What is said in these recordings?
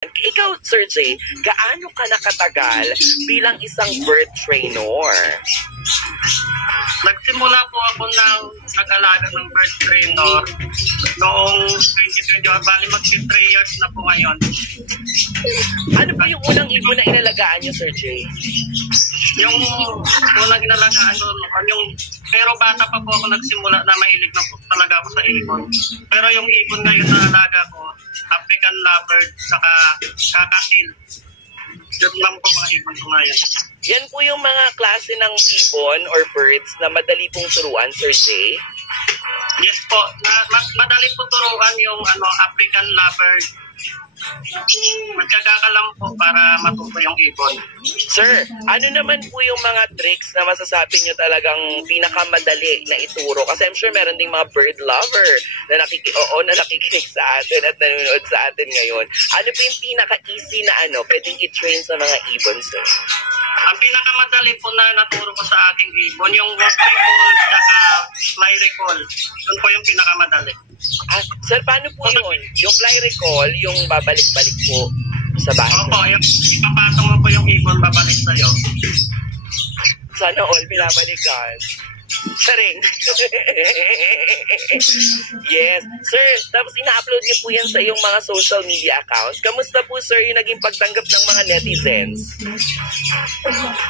Ikaw, Sir Jay, gaano ka nakatagal bilang isang bird trainer? Nagsimula po ako ng nag-alaga ng bird trainer noong 2020. Bali mag-3 years na po ngayon. Ano po yung unang ibon na inalagaan niyo, Sir Jay? Yung unang inalagaan ko, pero bata pa po ako nagsimula na mahilig na po talaga ako sa ibon. Pero yung ibon ngayon na alaga ko, African lovebird, saka kakasil. Yun lang po mga ibon ko ngayon. Yan po yung mga klase ng ibon or birds na madali pong turuan, Sir Jay? Yes po. Madali po turuan yung African lovebird. Magkaga ka lang po para matuto yung ibon. Sir, ano naman po yung mga tricks na masasabi nyo talagang pinakamadali na ituro? Kasi I'm sure meron ding mga bird lover na nakikinig sa atin at nanonood sa atin ngayon. Ano po yung pinaka-easy na pwedeng i-train sa mga ibon, sir? Ang pinakamadali po na naturo ko sa aking ibon, yung walk recall at fly recall. Yun po yung pinakamadali. Sir, paano po yun? Yung fly recall, yung babalik-balik po sa bahay? Opo, yung ipapatong mo po yung ibon, babalik sa'yo. Sana all pinabalikan. Saring. Yes. Sir, tapos ina-upload niyo po yan sa iyong mga social media accounts. Kamusta po, sir, yung naging pagtanggap ng mga netizens?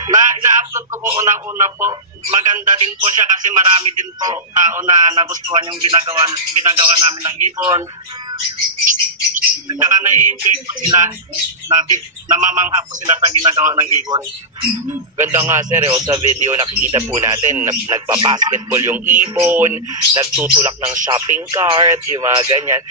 Ina-upload ko po unang-una po. Maganda din po siya kasi marami din po tao na nagustuhan yung ginagawa namin ng ibon. At saka nai-enjoy po sila, namamangha po sila sa ginagawa ng ibon. Ganda nga, sir, sa video nakikita po natin, nagpa-basketball yung ibon, nagtutulak ng shopping cart, yung mga ganyan.